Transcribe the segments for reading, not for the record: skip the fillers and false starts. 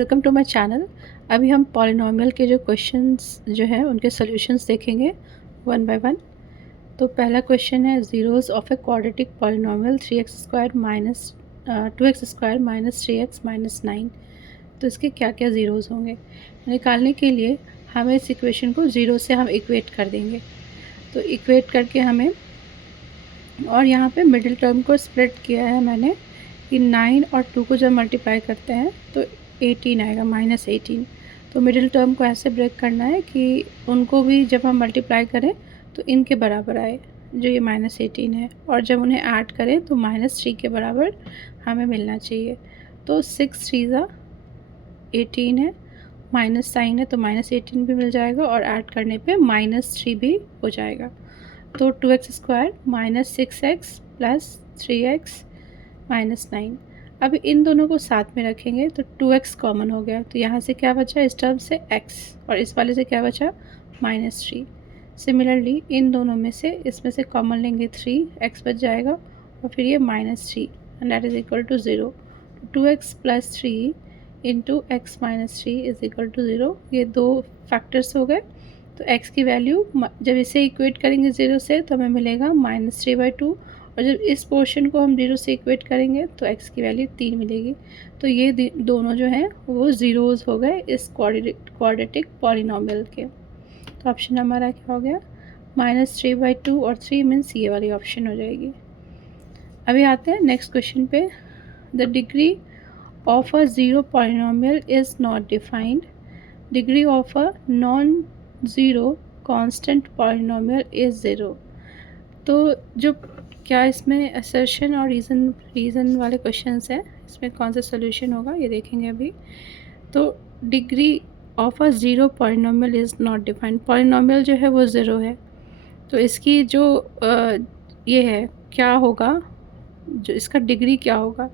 Welcome to my channel. अभी हम polynomial के जो क्वेश्चंस जो हैं उनके सॉल्यूशंस देखेंगे वन बाय वन। तो पहला क्वेश्चन है zeros of a quadratic polynomial 3x² minus 2x² minus 3x minus 9। तो इसके क्या क्या ज़ीरोज़ होंगे निकालने के लिए हमें इस इक्वेशन को ज़ीरो से हम इक्वेट कर देंगे। तो इक्वेट करके हमें, और यहाँ पे मिडिल टर्म को स्प्लिट किया है मैंने कि 9 और 2 को जब मल्टीप्लाई करते हैं तो 18 आएगा, -18। तो मिडिल टर्म को ऐसे ब्रेक करना है कि उनको भी जब हम मल्टीप्लाई करें तो इनके बराबर आए, जो ये -18 है, और जब उन्हें ऐड करें तो -3 के बराबर हमें मिलना चाहिए। तो 6 3 18 है, माइनस साइन है तो -18 भी मिल जाएगा, और ऐड करने पे -3 भी हो जाएगा। तो 2x² minus 6x plus 3x minus 9। अब इन दोनों को साथ में रखेंगे तो 2x कॉमन हो गया, तो यहाँ से क्या बचा, इस टर्म से x, और इस वाले से क्या बचा, -3। सिमिलरली इन दोनों में से, इसमें से कॉमन लेंगे 3x बच जाएगा, और फिर ये -3 and that is equal to 0। 2x plus 3 into x minus 3 is equal to 0। ये दो फैक्टर्स हो गए। तो x की वैल्यू जब इसे इक्वेट करेंगे 0 से तो हमें मिलेगा -3/2, और जब इस पोर्शन को हम 0 से इक्वेट करेंगे तो x की वैल्यू 3 मिलेगी। तो ये दोनों जो हैं वो ज़ीरोज़ हो गए इस क्वाड्रेटिक पॉलिनॉमियल के। तो ऑप्शन हमारा क्या हो गया, -3/2, और 3 मीन्स ये वाली ऑप्शन हो जाएगी। अभी आते हैं नेक्स्ट क्वेश्चन पे। The degree of a zero polynomial is not defined. Degree of a non zero constant polynomial is 0। तो जो क्या इसमें असर्शन और रीज़न वाले क्वेश्चंस हैं, इसमें कौन सा सोल्यूशन होगा ये देखेंगे अभी। तो degree of a zero polynomial is not defined, polynomial जो है वो ज़ीरो है, तो इसकी जो ये है क्या होगा, जो इसका डिग्री क्या होगा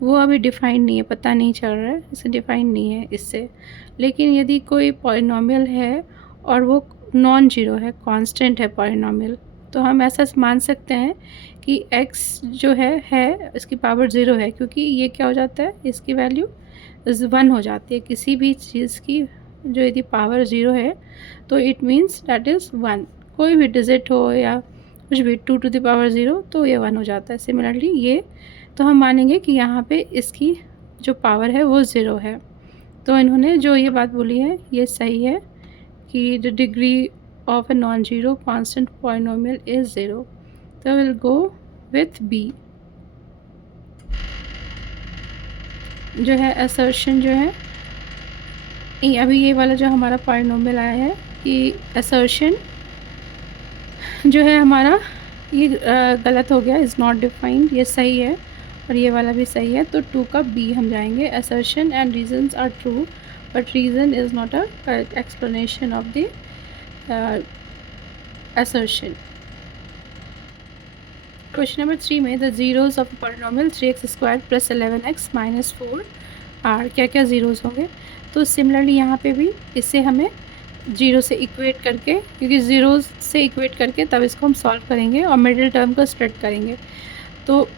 वो अभी डिफ़ाइन नहीं है, पता नहीं चल रहा है, इसे डिफ़ाइन नहीं है इससे। लेकिन यदि कोई पॉलिनॉमियल है और वो नॉन जीरो है, कांस्टेंट है पॉलिनॉमियल, तो हम ऐसा मान सकते हैं कि x जो है इसकी पावर 0 है, क्योंकि ये क्या हो जाता है, इसकी वैल्यू 1 हो जाती है। किसी भी चीज़ की जो यदि पावर 0 है तो इट मीन्स दैट इज़ 1। कोई भी डिजिट हो या कुछ भी 2 टू द पावर 0 तो ये 1 हो जाता है। सिमिलरली ये तो हम मानेंगे कि यहाँ पे इसकी जो पावर है वो 0 है। तो इन्होंने जो ये बात बोली है ये सही है कि the degree of a non zero constant polynomial is 0। तो विल गो विथ बी। जो है असर्शन जो है, अभी ये वाला जो हमारा पॉलिनॉमियल आया है कि असर्शन जो है हमारा ये गलत हो गया, इज़ नॉट डिफाइंड, ये सही है, और ये वाला भी सही है। तो 2 का बी हम जाएंगे। Assertion and reasons are true but reason is not a correct explanation of the assertion. Question number 3 में the zeroes of polynomial 3x² plus 11x minus 4 are, क्या क्या ज़ीरोज़ होंगे। तो सिमिलरली यहाँ पे भी इसे हमें 0 से इक्वेट करके, क्योंकि ज़ीरोज़ से इक्वेट करके तब इसको हम सॉल्व करेंगे और मिडिल टर्म को स्प्लिट करेंगे। तो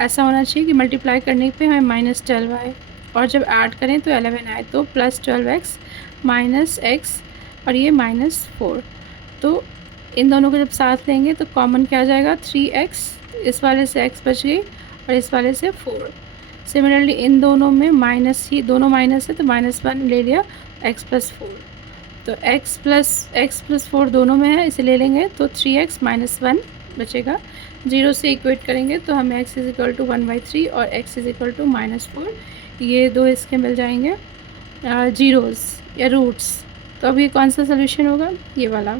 ऐसा होना चाहिए कि मल्टीप्लाई करने पे हमें -12 आए, और जब ऐड करें तो 11 आए, तो +12x माइनस x, और ये -4। तो इन दोनों को जब साथ लेंगे तो कॉमन क्या आ जाएगा, 3x, इस वाले से x बच गई और इस वाले से 4। सिमिलरली इन दोनों में माइनस ही, दोनों माइनस है तो -1 ले लिया, x + 4। तो x + 4 दोनों में है, इसे ले लेंगे तो 3x - 1 बचेगा। 0 से इक्वेट करेंगे तो हमें x = 1/3 और x = -4, ये दो इसके मिल जाएंगे जीरोज़ या रूट्स। तो अब ये कौन सा सोल्यूशन होगा, ये वाला।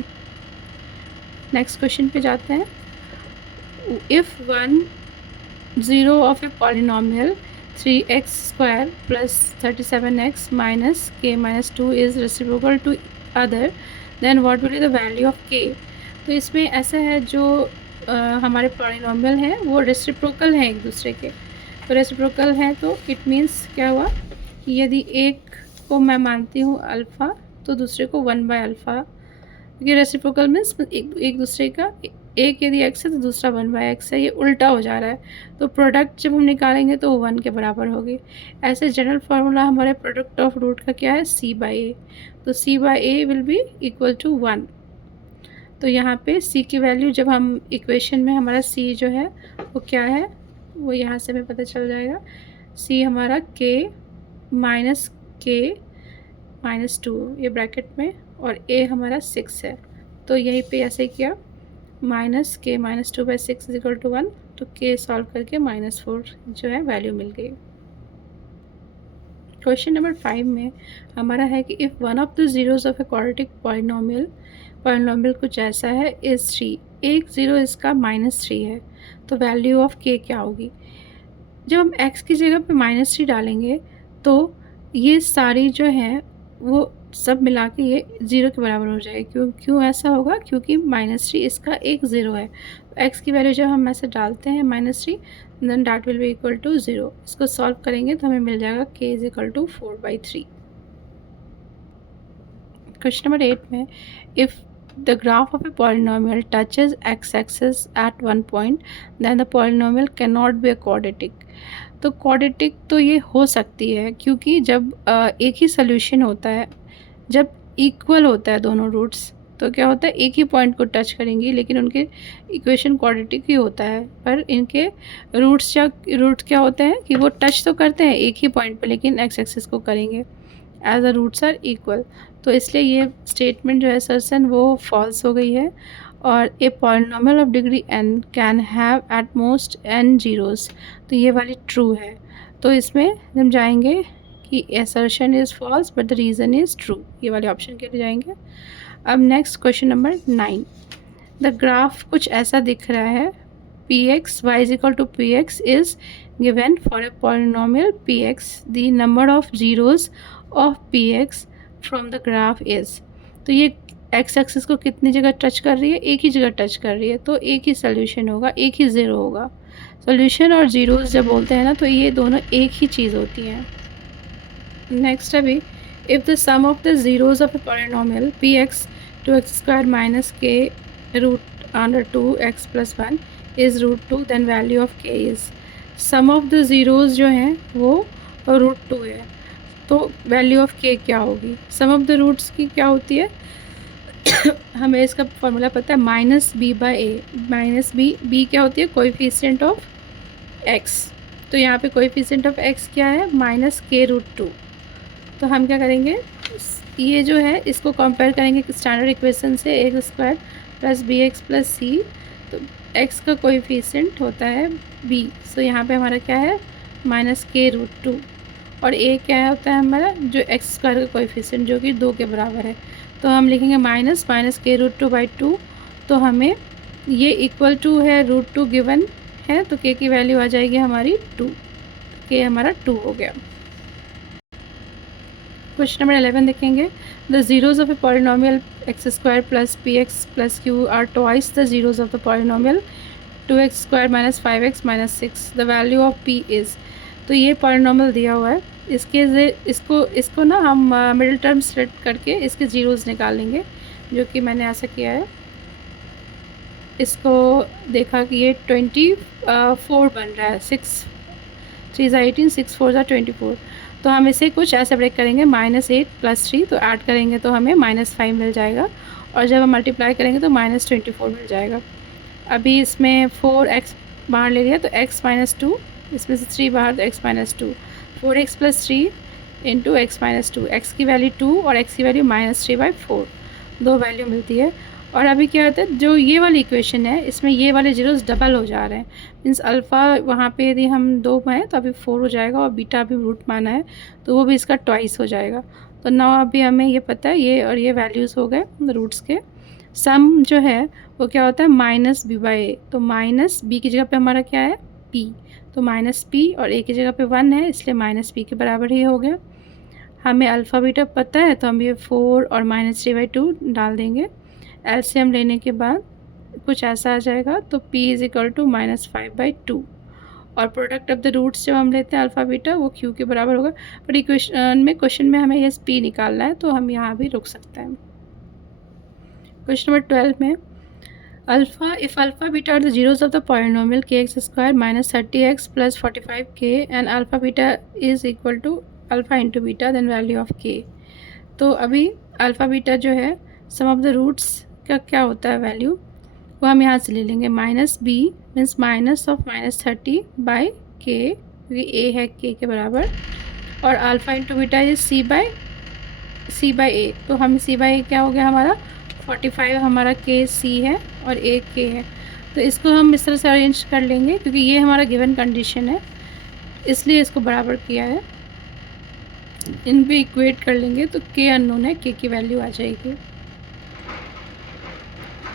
नेक्स्ट क्वेश्चन पे जाते हैं। If 1 0 of a polynomial 3x² plus 37x minus k - 2 is reciprocal to other, then what will be the value of k। तो इसमें ऐसा है, जो हमारे पॉलिनॉमियल हैं वो रेसिप्रोकल हैं एक दूसरे के। तो रेसिप्रोकल हैं तो इट मीन्स क्या हुआ कि यदि एक को मैं मानती हूँ अल्फ़ा तो दूसरे को 1/α, क्योंकि रेसिप्रोकल मीन्स एक दूसरे का एक यदि x है तो दूसरा 1/x है, ये उल्टा हो जा रहा है। तो प्रोडक्ट जब हम निकालेंगे तो वो 1 के बराबर होगी। ऐसे जनरल फार्मूला हमारे प्रोडक्ट ऑफ रूट का क्या है, c/a। तो c/a will be equal to 1। तो यहाँ पे c की वैल्यू जब हम इक्वेशन में हमारा c जो है वो क्या है, वो यहाँ से हमें पता चल जाएगा। c हमारा k -2 ये ब्रैकेट में, और a हमारा 6 है। तो यहीं पे ऐसे किया, -k -2/6 = 1। तो k सॉल्व करके -4 जो है वैल्यू मिल गई। क्वेश्चन नंबर 5 में हमारा है कि if one of the zeroes of a quadratic polynomial कुछ ऐसा है इज़ 3, एक ज़ीरो इसका -3 है, तो वैल्यू ऑफ k क्या होगी। जब हम x की जगह पे -3 डालेंगे तो ये सारी जो हैं वो सब मिला के ये 0 के बराबर हो जाएगी। क्यों ऐसा होगा, क्योंकि -3 इसका एक ज़ीरो है। तो x की वैल्यू जब हम ऐसे डालते हैं -3, then that will be equal to 0। इसको सॉल्व करेंगे तो हमें मिल जाएगा k = 4/3। क्वेश्चन नंबर 8 में if the graph of a polynomial touches x axis at one point then the polynomial can not be a quadratic. तो क्वाड्रेटिक तो ये हो सकती है, क्योंकि जब एक ही सोल्यूशन होता है, जब इक्वल होता है दोनों रूट्स, तो क्या होता है एक ही पॉइंट को टच करेंगी, लेकिन उनके इक्वेशन क्वाड्रेटिक ही होता है। पर इनके रूट्स क्या होते हैं कि वो टच तो करते हैं एक ही पॉइंट पर, लेकिन एक्स एक्सिस को करेंगे as the roots are equal. तो इसलिए ये स्टेटमेंट जो है सर्सन वो फॉल्स हो गई है। और a polynomial of degree n can have at most n zeros, तो ये वाली ट्रू है। तो इसमें हम जाएंगे कि assertion is false but the reason is true, ये वाले ऑप्शन के लिए जाएंगे। अब next question number 9, the graph कुछ ऐसा दिख रहा है, px y = px is given for a polynomial px, the number of zeroes of px from the graph is. तो ये एक्स एक्सिस को कितनी जगह टच कर रही है, एक ही जगह टच कर रही है, तो एक ही सोल्यूशन होगा, एक ही ज़ीरो होगा। सोल्यूशन और ज़ीरोज़ जब बोलते हैं ना, तो ये दोनों एक ही चीज़ होती हैं। नेक्स्ट अभी, if the sum of the zeroes of a polynomial px 2x² - k √2x + 1 is √2, then value of k is. Sum of the zeroes जो हैं वो √2 है, तो वैल्यू ऑफ k क्या होगी। सम ऑफ द रूट्स की क्या होती है हमें इसका फॉर्मूला पता है, -b/a। b क्या होती है, कोएफिशिएंट ऑफ x। तो यहाँ पे कोएफिशिएंट ऑफ x क्या है, -k√2। तो हम क्या करेंगे, ये जो है इसको कंपेयर करेंगे स्टैंडर्ड इक्वेशन से, a² + bx + c। तो x का कोएफिशिएंट होता है b, सो यहाँ पे हमारा क्या है -k√2, और a क्या होता है हमारा जो x² का कोएफिशिएंट जो कि 2 के बराबर है। तो हम लिखेंगे -k√2/2। तो हमें ये इक्वल टू है √2 गिवन है, तो k की वैल्यू आ जाएगी हमारी 2। k हमारा 2 हो गया। क्वेश्चन नंबर 11 देखेंगे, the zeroes of a polynomial x² + px + q are twice the zeroes of the polynomial 2x² - 5x - 6, the value of p is. तो ये पॉलिनोमियल दिया हुआ है, इसको ना हम मिडिल टर्म सेलेक्ट करके इसके ज़ीरोज़ निकालेंगे, जो कि मैंने ऐसा किया है। इसको देखा कि ये 24 बन रहा है, 6 3 18 6 4 24। तो हम इसे कुछ ऐसे ब्रेक करेंगे, -8 + 3, तो ऐड करेंगे तो हमें -5 मिल जाएगा, और जब हम मल्टीप्लाई करेंगे तो -24 मिल जाएगा। अभी इसमें 4x बाहर ले लिया तो x - 2, इसमें से 3 बाहर तो x - 2, 4x + 3 × x - 2, x की वैल्यू 2 और x की वैल्यू -3/4, 2 वैल्यू मिलती है। और अभी क्या होता है, जो ये वाली इक्वेशन है इसमें ये वाले ज़ीरोज़ डबल हो जा रहे हैं, मीन्स अल्फ़ा वहाँ पे यदि हम 2 हैं तो अभी 4 हो जाएगा, और बीटा अभी रूट माना है तो वो भी इसका ट्वाइस हो जाएगा। तो नाउ अभी हमें ये पता है, ये और ये वैल्यूज़ हो गए रूट्स के। सम जो है वो क्या होता है -b/a, तो -b की जगह पे हमारा क्या है p, तो -p, और a की जगह पे 1 है, इसलिए -p के बराबर ही हो गया। हमें अल्फ़ा बीटा पता है, तो हम ये 4 और -3/2 डाल देंगे। एलसीएम लेने के बाद कुछ ऐसा आ जाएगा, तो p = -5/2, और प्रोडक्ट ऑफ द रूट्स जब हम लेते हैं अल्फ़ा बीटा वो q के बराबर होगा। पर क्वेश्चन में हमें ये p निकालना है, तो हम यहाँ भी रुक सकते हैं। क्वेश्चन नंबर 12 में Alpha, if alpha beta are the zeros of the polynomial kx square minus 30x plus 45k and alpha beta is equal to alpha into beta then value of k. तो अभी alpha beta जो है सम of the roots का क्या होता है value, वो हम यहाँ से ले लेंगे minus b means minus of -30 by k, क्योंकि ए है के के बराबर, और alpha into beta is c by a. तो हम सी बाई ए क्या हो गया हमारा 45, हमारा के सी है और ए के है। तो इसको हम इस तरह से अरेंज कर लेंगे क्योंकि ये हमारा गिवन कंडीशन है, इसलिए इसको बराबर किया है। इन पे इक्वेट कर लेंगे तो के अननोन है, के की वैल्यू आ जाएगी।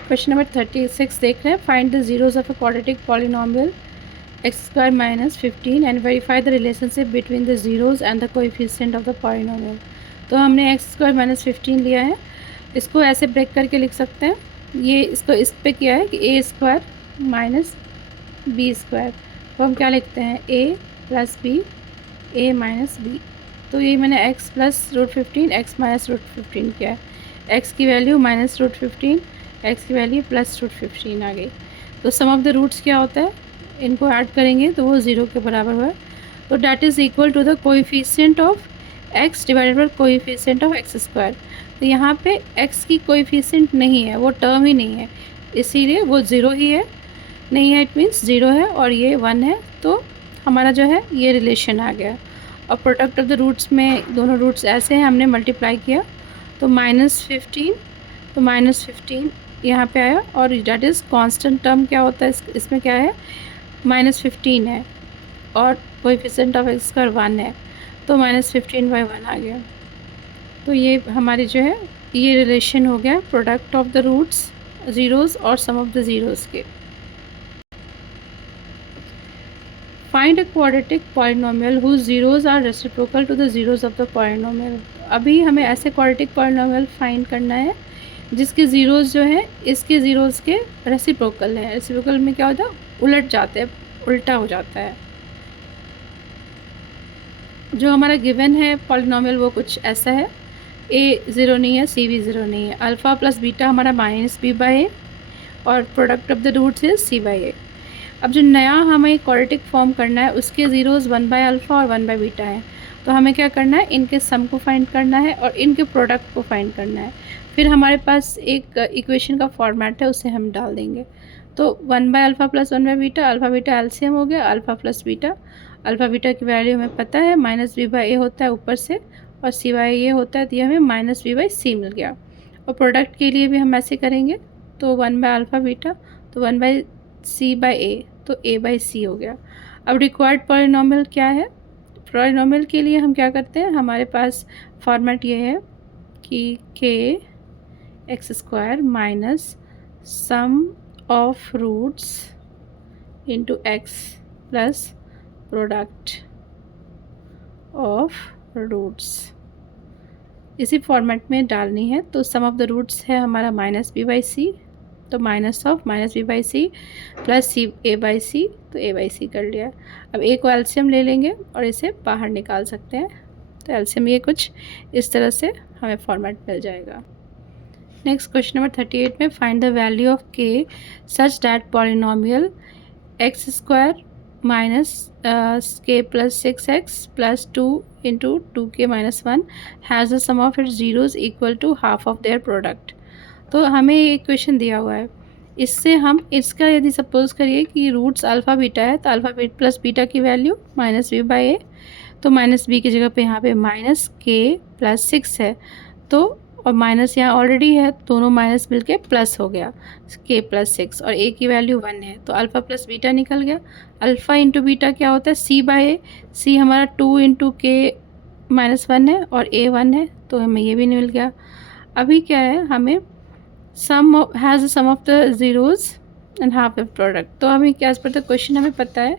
क्वेश्चन नंबर 36 देख रहे हैं। Find the zeros of a quadratic polynomial x square minus 15 and verify the relationship between the zeros and the coefficient of the polynomial. तो हमने एक्स स्क्वायर माइनस 15 लिया है, इसको ऐसे ब्रेक करके लिख सकते हैं। ये इसको इस पे किया है कि a square minus b square, तो हम क्या लिखते हैं a plus b, a minus b. तो ये मैंने x plus root 15 x minus root 15 किया है। x की वैल्यू माइनस रूट 15, x की वैल्यू प्लस रूट 15 आ गई। तो सम ऑफ द रूट्स क्या होता है, इनको ऐड करेंगे तो वो 0 के बराबर हुआ। तो that is equal to the coefficient of x divided by coefficient of x square. तो यहाँ पे x की कोएफिशिएंट नहीं है, वो टर्म ही नहीं है, इसीलिए वो 0 ही है, नहीं है इट मीन्स 0 है और ये 1 है। तो हमारा जो है ये रिलेशन आ गया। और प्रोडक्ट ऑफ द रूट्स में दोनों रूट्स ऐसे हैं, हमने मल्टीप्लाई किया तो -15, तो -15 यहाँ पे आया और डैट इज़ कांस्टेंट टर्म क्या होता है इसमें क्या है -15 है और कोएफिशिएंट ऑफ एक्स स्क्वायर 1 है, तो -15/1 आ गया। तो ये हमारी जो है ये रिलेशन हो गया product of the roots zeroes और सम ऑफ द ज़ीरोज़ के। Find a quadratic polynomial whose zeros are reciprocal to the zeros of the polynomial। अभी हमें ऐसे quadratic polynomial फाइंड करना है जिसके ज़ीरोज़ जो हैं इसके ज़ीरोज़ के रेसिप्रोकल हैं। रेसिप्रोकल में क्या होता है, उलट जाते हैं, उल्टा हो जाता है। जो हमारा गिवन है पॉलिनोमियल वो कुछ ऐसा है, ए 0 नहीं है, सी भी 0 नहीं है, अल्फ़ा प्लस बीटा हमारा -b/a और product of the roots is c/a। अब जो नया हमें क्वाड्रेटिक फॉर्म करना है उसके ज़ीरोज़ 1/अल्फ़ा और 1/बीटा है, तो हमें क्या करना है, इनके सम को फाइंड करना है और इनके प्रोडक्ट को फाइंड करना है। फिर हमारे पास एक इक्वेशन का फॉर्मेट है, उसे हम डाल देंगे। तो 1/अल्फ़ा प्लस 1/बीटा, अल्फ़ा बीटा एलसीएम हो गया, alpha plus beta. Alpha beta की वैल्यू हमें पता है -b/a होता है ऊपर से और c/a होता है, तो ये हमें -b/c मिल गया। और प्रोडक्ट के लिए भी हम ऐसे करेंगे, तो 1/अल्फ़ा बीटा तो 1/c/a, तो a/c हो गया। अब रिक्वायर्ड पॉलिनोमियल क्या है, पॉलिनोमियल के लिए हम क्या करते हैं, हमारे पास फॉर्मेट ये है कि k x square minus sum of roots into x plus product of roots, इसी फॉर्मेट में डालनी है। तो सम ऑफ द रूट्स है हमारा -b/c, तो minus of -b/c plus a/c, तो a/c कर लिया। अब a को एलसीएम ले लेंगे और इसे बाहर निकाल सकते हैं, तो एलसीएम ये कुछ इस तरह से हमें फॉर्मेट मिल जाएगा। नेक्स्ट क्वेश्चन नंबर 38 में find the value of k such that polynomial x square minus k plus 6x plus 2 into 2k minus 1 has the sum of its zeroes equal to half of their product. तो हमें ये equation दिया हुआ है, इससे हम इसका यदि सपोज़ करिए कि रूट्स अल्फ़ा बीटा है तो अल्फ़ा प्लस बीटा की वैल्यू -b/a, तो -b की जगह पे यहाँ पे -k प्लस 6 है, तो और माइनस यहाँ ऑलरेडी है, दोनों माइनस मिलके प्लस हो गया k प्लस 6 और a की वैल्यू 1 है, तो अल्फ़ा प्लस बीटा निकल गया। अल्फ़ा इंटू बीटा क्या होता है c/a, c हमारा 2 इंटू k माइनस 1 है और a 1 है, तो हमें ये भी मिल गया। अभी क्या है, हमें sum has the sum of the zeros and half of product. तो हमें क्या एज पर द क्वेश्चन हमें पता है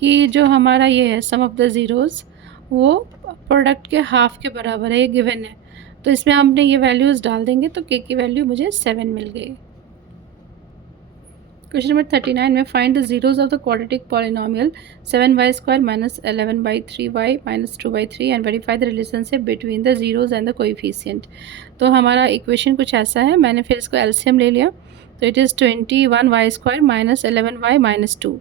कि जो हमारा ये है सम ऑफ द ज़ीरोज़ वो प्रोडक्ट के हाफ के बराबर है, ये गिवन है। तो इसमें हमने ये वैल्यूज़ डाल देंगे तो k की वैल्यू मुझे 7 मिल गई। क्वेश्चन नंबर 39 में find the zeros of the quadratic polynomial 7y² minus 11/3y minus 2/3 and verify the relationship between the zeros and the coefficient. तो हमारा इक्वेशन कुछ ऐसा है, मैंने फिर इसको एलसीएम ले लिया, तो it is 21y² minus 11y minus 2।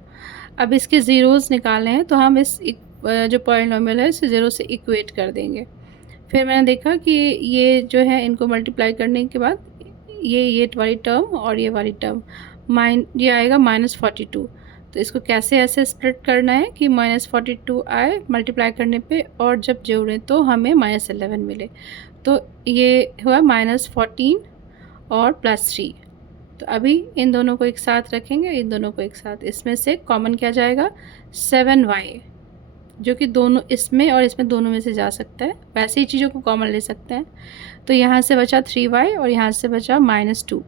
अब इसके ज़ीरोज़ निकालने हैं, तो हम इस जो पॉलिनोमियल है इसे ज़ीरो से इक्वेट कर देंगे। फिर मैंने देखा कि ये जो है इनको मल्टीप्लाई करने के बाद ये वाली टर्म और ये वाली टर्म ये आएगा -42। तो इसको कैसे ऐसे स्प्लिट करना है कि -42 आए मल्टीप्लाई करने पे और जब जोड़ें तो हमें -11 मिले। तो ये हुआ -14 और +3। तो अभी इन दोनों को एक साथ रखेंगे, इन दोनों को एक साथ, इसमें से कॉमन क्या जाएगा 7y, जो कि दोनों इसमें और इसमें दोनों में से जा सकता है, वैसे ही चीज़ों को कॉमन ले सकते हैं। तो यहाँ से बचा 3y और यहाँ से बचा -2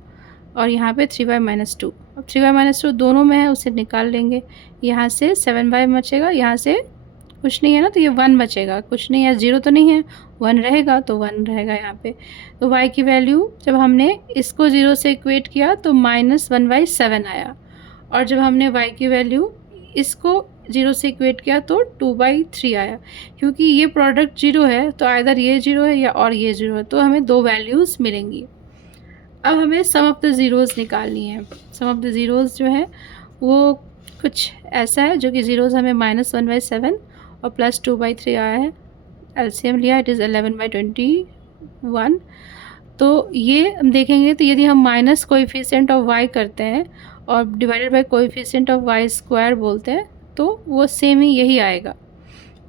और यहाँ पे 3y माइनस 2। अब 3y माइनस 2 दोनों में है, उसे निकाल लेंगे। यहाँ से 7y बचेगा, यहाँ से कुछ नहीं है ना, तो ये 1 बचेगा, कुछ नहीं है, 0 तो नहीं है, 1 रहेगा, तो 1 रहेगा यहाँ पे। तो y की वैल्यू जब हमने इसको 0 से इक्वेट किया तो -1/7 आया, और जब हमने y की वैल्यू इसको 0 से इक्वेट किया तो 2/3 आया। क्योंकि ये प्रोडक्ट 0 है तो आइदर ये 0 है या और ये 0 है, तो हमें दो वैल्यूज़ मिलेंगी। अब हमें सम ऑफ़ द ज़ीरोज़ निकालनी है। सम ऑफ़ द ज़ीरोज़ जो है वो कुछ ऐसा है, जो कि ज़ीरोज़ हमें -1/7 और +2/3 आया है। एलसीएम लिया, इट इज़ 11/21। तो ये हम देखेंगे, तो यदि हम माइनस कोएफिशिएंट ऑफ y करते हैं और divided by coefficient of y² बोलते हैं, तो वो सेम ही यही आएगा।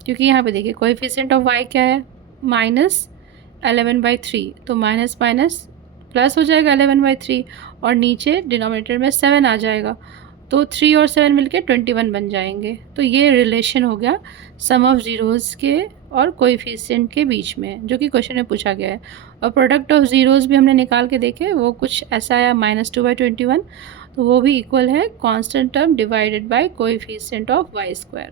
क्योंकि यहाँ पे देखिए कोएफिशिएंट ऑफ y क्या है, -11/3, तो माइनस माइनस प्लस हो जाएगा 11/3 और नीचे डिनोमिनेटर में 7 आ जाएगा, तो 3 और 7 मिलके 21 बन जाएंगे। तो ये रिलेशन हो गया सम ऑफ ज़ीरोज़ के और कोएफिशिएंट के बीच में, जो कि क्वेश्चन में पूछा गया है। और प्रोडक्ट ऑफ ज़ीरोज़ भी हमने निकाल के देखे, वो कुछ ऐसा आया -2/21, तो वो भी इक्वल है constant term divided by coefficient of y²।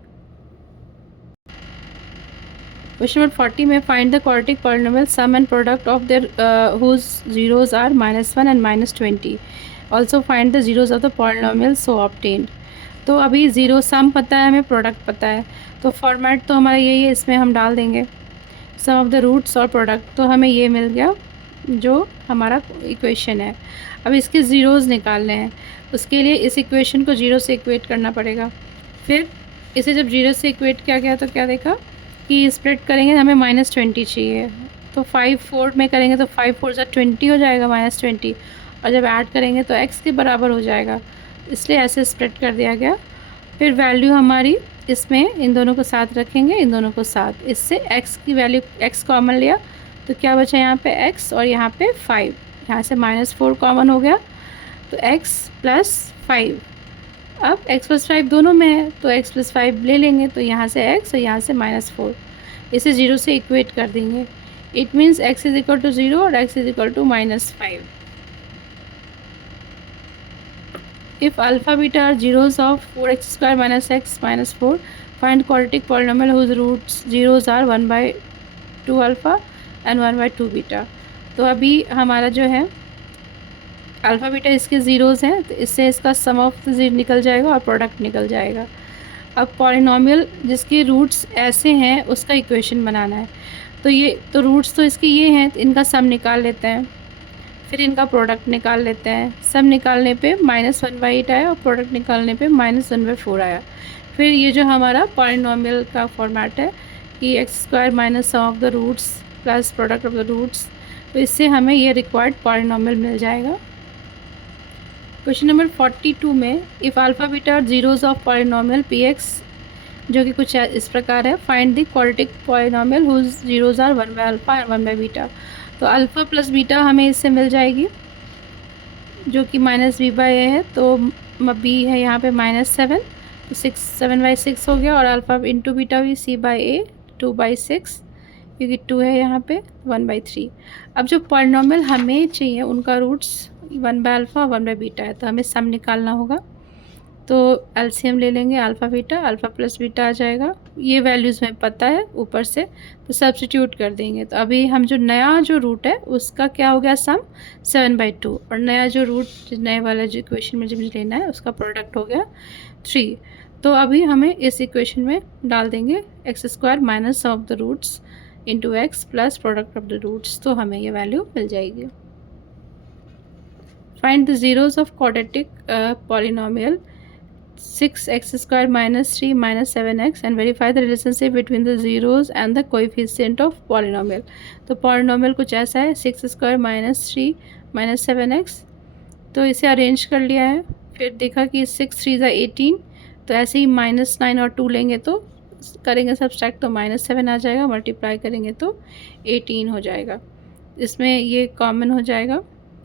Question number 40 में find the quadratic polynomial sum and product of their whose zeros are -1 and -20। Also find the zeroes of the polynomial so obtained. तो अभी zero सम पता है, हमें product पता है, तो format तो हमारा यही है, इसमें हम डाल देंगे सम ऑफ द रूट्स और प्रोडक्ट। तो हमें ये मिल गया जो हमारा इक्वेशन है। अब इसके ज़ीरोज़ निकालने हैं, उसके लिए इस इक्वेशन को 0 से इक्वेट करना पड़ेगा। फिर इसे जब 0 से इक्वेट किया गया तो क्या देखा कि स्प्लिट करेंगे, हमें -20 चाहिए, तो 5 4 में करेंगे तो 5 4 ज़ा 20 हो जाएगा -20, और जब ऐड करेंगे तो x के बराबर हो जाएगा, इसलिए ऐसे स्प्लिट कर दिया गया। फिर वैल्यू हमारी इसमें इन दोनों को साथ रखेंगे, इन दोनों को साथ, इससे x की वैल्यू x कॉमन लिया तो क्या बचा यहाँ पे x और यहाँ पे 5, यहाँ से -4 कॉमन हो गया तो x + 5। अब x + 5 दोनों में है तो x + 5 ले लेंगे, तो यहाँ से x और यहाँ से -4, इसे 0 से इक्वेट कर देंगे। इट मीन्स x = 0 और x = -5। If alpha beta are zeros of 4x² - x - 4, find quadratic polynomial whose roots zeros are 1/2 alpha and 1/2 beta। तो अभी हमारा जो है अल्फ़ा बीटा इसके ज़ीरोज़ हैं, तो इससे इसका सम ऑफ ज़ीरो निकल जाएगा और प्रोडक्ट निकल जाएगा। अब पॉलिनोमियल जिसके रूट्स ऐसे हैं उसका इक्वेशन बनाना है, तो ये तो रूट्स तो इसके ये हैं, तो इनका सम निकाल लेते हैं, फिर इनका प्रोडक्ट निकाल लेते हैं। सम निकालने पे -1/8 आया और प्रोडक्ट निकालने पे -1/4 आया। फिर ये जो हमारा पॉलिनोमियल का फॉर्मेट है कि x² minus sum of the roots plus product of the roots, तो इससे हमें ये रिक्वायर्ड पॉलिनोमियल मिल जाएगा। क्वेश्चन नंबर 42 में if alpha beta are zeros of polynomial px, जो कि कुछ इस प्रकार है, find the quadratic polynomial whose zeros are 1/अल्फ़ा एंड 1/बीटा। तो अल्फ़ा प्लस बीटा हमें इससे मिल जाएगी, जो कि -b/a है, तो b है यहाँ पे -7, तो 7/6 हो गया, और अल्फ़ा इंटू बीटा भी c/a 2/6, क्योंकि 2 है यहाँ पे 1/3। अब जो पॉलिनोमियल हमें चाहिए उनका रूट्स 1/अल्फ़ा और 1/बीटा है, तो हमें सम निकालना होगा। तो एलसीएम ले लेंगे अल्फ़ा प्लस बीटा आ जाएगा। ये वैल्यूज़ हमें पता है ऊपर से, तो सब्स्टिट्यूट कर देंगे। तो अभी हम जो नया जो रूट है उसका क्या हो गया सम 7/2, और नया जो रूट नए वाला जो इक्वेशन में जो मुझे लेना है उसका प्रोडक्ट हो गया 3। तो अभी हमें इस इक्वेशन में डाल देंगे x² minus sum of the roots into x plus product of the roots, तो हमें ये वैल्यू मिल जाएगी। Find the zeroes of quadratic polynomial 6x² minus 3 minus 7x and verify the relationship between the zeros and the coefficient of polynomial। तो polynomial कुछ ऐसा है 6² minus 3 minus 7x। तो इसे अरेंज कर लिया है, फिर देखा कि 6 3 18, तो ऐसे ही -9 और 2 लेंगे तो करेंगे सब्सट्रैक्ट तो -7 आ जाएगा, मल्टीप्लाई करेंगे तो 18 हो जाएगा। इसमें ये कॉमन हो जाएगा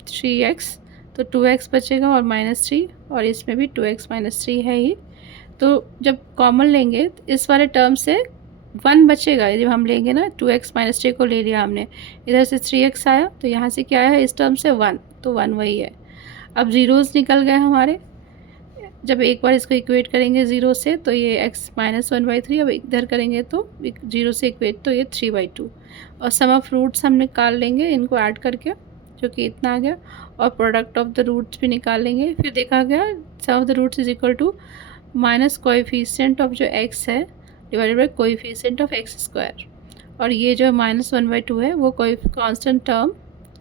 3x, तो 2x बचेगा और -3, और इसमें भी 2x -3 है ही। तो जब कॉमन लेंगे तो इस वाले टर्म से 1 बचेगा। जब हम लेंगे ना 2x -3 को ले लिया हमने, इधर से 3x आया तो यहाँ से क्या है इस टर्म से 1, तो 1 वही है। अब ज़ीरोज़ निकल गए हमारे। जब एक बार इसको इक्वेट करेंगे 0 से तो ये x -1/3, अब इधर करेंगे तो 0 से इक्वेट तो ये 3/2, और सम ऑफ रूट्स हम निकाल लेंगे इनको ऐड करके, जो कि इतना आ गया, और प्रोडक्ट ऑफ द रूट्स भी निकाल लेंगे। फिर देखा गया sum of the roots is equal to minus coefficient of जो x है divided by coefficient of x², और ये जो -1/2 है वो कोई constant term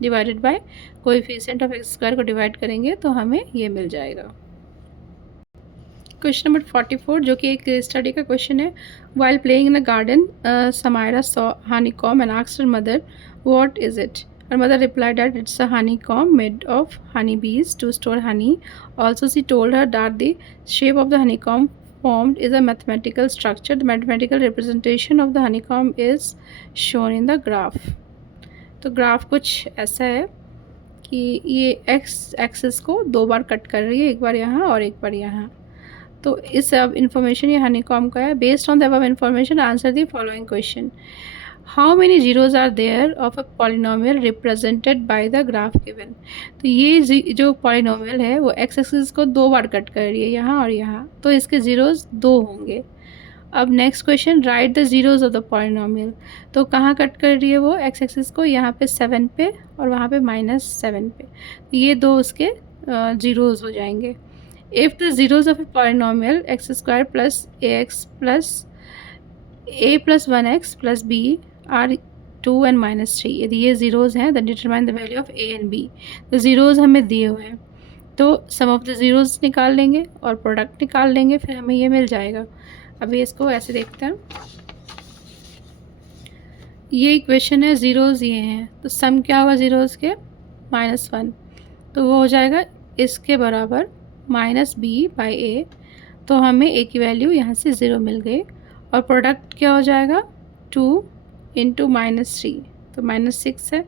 divided by coefficient of x² को डिवाइड करेंगे तो हमें ये मिल जाएगा। क्वेश्चन नंबर 44 जो कि एक स्टडी का क्वेश्चन है। While playing in a garden Samaira saw honeycomb and asked her mother what is it. Her mother replied that it's a honeycomb made of honeybees to store honey. Also, she told her that the shape of the honeycomb formed is a mathematical structure. The mathematical representation of the honeycomb is shown in the graph. तो graph कुछ ऐसा है कि ये x axis को 2 बार cut कर रही है, एक बार यहाँ और एक बार यहाँ। तो इस अब इन्फॉर्मेशन ये हनीकॉम्ब का है। Based on the above information answer the following question. How many zeroes are there of a polynomial represented by the graph given. तो ये जो पॉलिनोमियल है वो एक्स एक्सिस को 2 बार कट कर रही है, यहाँ और यहाँ, तो इसके ज़ीरोज़ 2 होंगे। अब next question, right the zeroes of the polynomial. तो कहाँ कट कर रही है वो एक्स एक्सिस को, यहाँ पे 7 पे और वहाँ पे -7 पे, तो ये 2 उसके ज़ीरोज़ हो जाएंगे। If the zeros of a polynomial x² plus ax plus a plus 1x plus b are 2 and -3, यदि ये ज़ीरोज़ हैं then determine the value of a and b। तो ज़ीरोज़ हमें दिए हुए हैं तो सम ऑफ द ज़ीरोज़ निकाल लेंगे और प्रोडक्ट निकाल लेंगे, फिर हमें ये मिल जाएगा। अभी इसको ऐसे देखते हैं। ये इक्वेशन है, ज़ीरोज़ ये हैं, तो सम क्या होगा ज़ीरोज़ के -1, तो वो हो जाएगा इसके बराबर -b/a। तो हमें a की वैल्यू यहाँ से 0 मिल गई, और प्रोडक्ट क्या हो जाएगा 2 × -3, तो -6 है,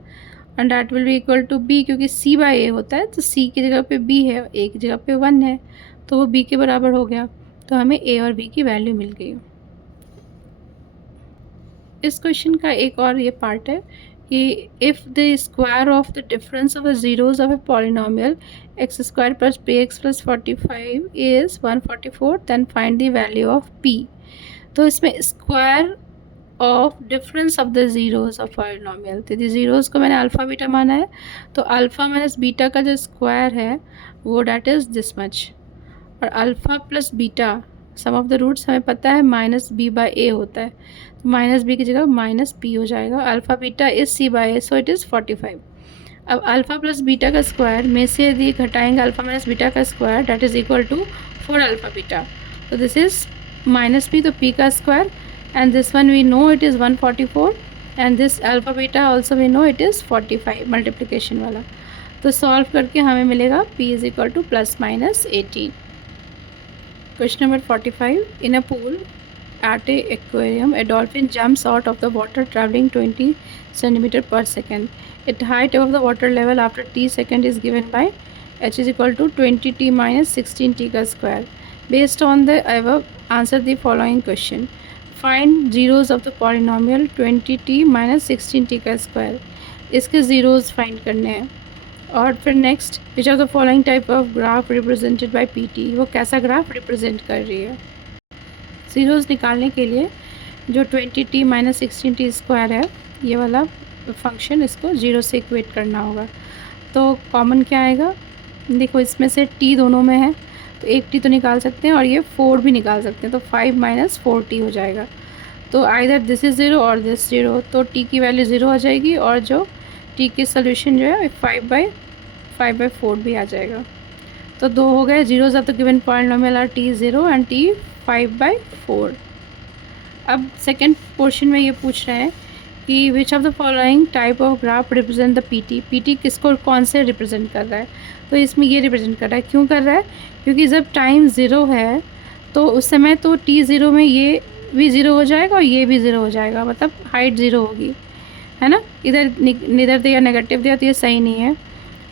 and that will be equal to b, क्योंकि c/a होता है तो c की जगह पे b है, a की जगह पे 1 है, तो वो b के बराबर हो गया। तो हमें a और b की वैल्यू मिल गई। इस क्वेश्चन का एक और ये पार्ट है कि if the square of the difference of the zeroes of a polynomial x² plus px plus 45 is 144, then find the value of p। तो इसमें square of difference of the zeroes of polynomial, तो zeroes को मैंने alpha beta माना है, तो alpha minus beta का जो स्क्वायर है वो डैट इज़ दिस मच, और alpha plus beta sum of the roots हमें पता है -b/a होता है, तो -b की जगह -p हो जाएगा। Alpha beta is c/a, so it is 45। अब अल्फ़ा प्लस बीटा का स्क्वायर में से यदि घटाएंगे अल्फ़ा माइनस बीटा का square, that is equal to 4 alpha beta, तो दिस इज़ -p, तो p का square, and this one we know it is 144, and this alpha beta also we know it is 45 multiplication वाला। तो solve करके हमें मिलेगा p is equal to +-18। Question number 45. In a pool at a aquarium, a dolphin jumps out of the water traveling 20 cm per second. Its height above the water level after t second is given by h is equal to 20t minus 16t का square. Based on the above, answer the following question. Find zeros of the polynomial 20t minus 16t का square. इसके zeros find करने हैं। और फिर next, which of the following type of graph represented by PT, वो कैसा graph represent कर रही है। ज़ीरोज़ निकालने के लिए जो 20t माइनस 16t स्क्वायर है, ये वाला फंक्शन, इसको ज़ीरो से इक्वेट करना होगा। तो कॉमन क्या आएगा, देखो इसमें से t दोनों में है तो एक t तो निकाल सकते हैं और ये 4 भी निकाल सकते हैं, तो 5 माइनस 4t हो जाएगा। तो आइदर दिस इज़ ज़ीरो और दिस ज़ीरो, तो t की वैल्यू ज़ीरो आ जाएगी और जो t की सोल्यूशन जो है 5/4 भी आ जाएगा। तो दो हो गए zeroes of the given polynomial are t zero and t 5/4। अब सेकेंड पोर्शन में ये पूछ रहे हैं कि which of the following type of graph represent the PT. PT किसको कौन से रिप्रेजेंट कर रहा है, तो इसमें ये रिप्रेजेंट कर रहा है। क्यों कर रहा है, क्योंकि जब टाइम ज़ीरो है तो उस समय तो t ज़ीरो में ये भी ज़ीरो हो जाएगा और ये भी ज़ीरो हो जाएगा, मतलब हाइट ज़ीरो होगी, है ना। इधर निदर दिया नेगेटिव दिया तो ये सही नहीं है,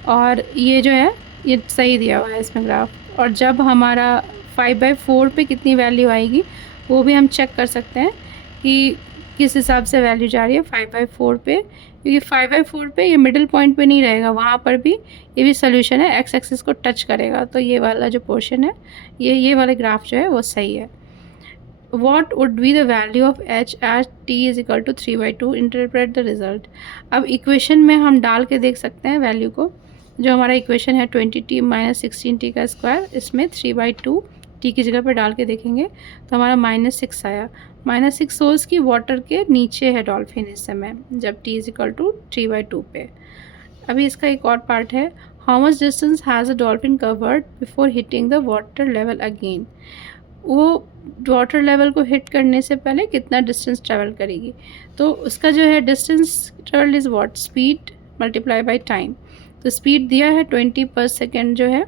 और ये जो है ये सही दिया हुआ है इसमें ग्राफ। और जब हमारा 5/4 पे कितनी वैल्यू आएगी वो भी हम चेक कर सकते हैं कि किस हिसाब से वैल्यू जा रही है 5/4 पे, क्योंकि 5/4 पे ये मिडिल पॉइंट पे नहीं रहेगा, वहाँ पर भी ये भी सोल्यूशन है, एक्स एक्सिस को टच करेगा। तो ये वाला जो पोर्शन है, ये वाले ग्राफ जो है वो सही है। What would be the value of h as t is equal to 3/2? Interpret the result। अब इक्वेशन में हम डाल के देख सकते हैं वैल्यू को। जो हमारा इक्वेशन है 20t माइनस 16t का स्क्वायर, इसमें 3/2 t की जगह पर डाल के देखेंगे तो हमारा -6 आया। -6 सोर्स की वाटर के नीचे है डॉल्फिन इस समय, जब t इज इक्वल टू 3/2 पे। अभी इसका एक और पार्ट है, how much distance has a dolphin covered before hitting the water level again. वो वाटर लेवल को हिट करने से पहले कितना डिस्टेंस ट्रैवल करेगी, तो उसका जो है distance travel is what, speed multiply by time. तो स्पीड दिया है 20 पर सेकेंड, जो है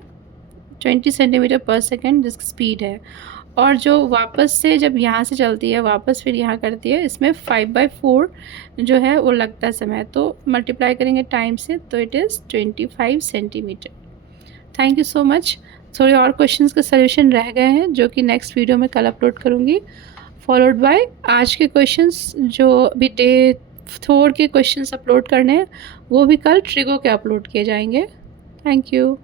20 सेंटीमीटर पर सेकेंड जिसकी स्पीड है, और जो वापस से जब यहाँ से चलती है वापस फिर यहाँ करती है, इसमें 5/4 जो है वो लगता है समय, तो मल्टीप्लाई करेंगे टाइम से तो it is 25 centimetre. Thank you so much. थोड़े और क्वेश्चंस के सलूशन रह गए हैं जो कि नेक्स्ट वीडियो में कल अपलोड करूँगी, फॉलोड बाय आज के क्वेश्चंस जो भी डे 4 के क्वेश्चंस अपलोड करने हैं वो भी कल ट्रिगो के अपलोड किए जाएंगे। Thank you.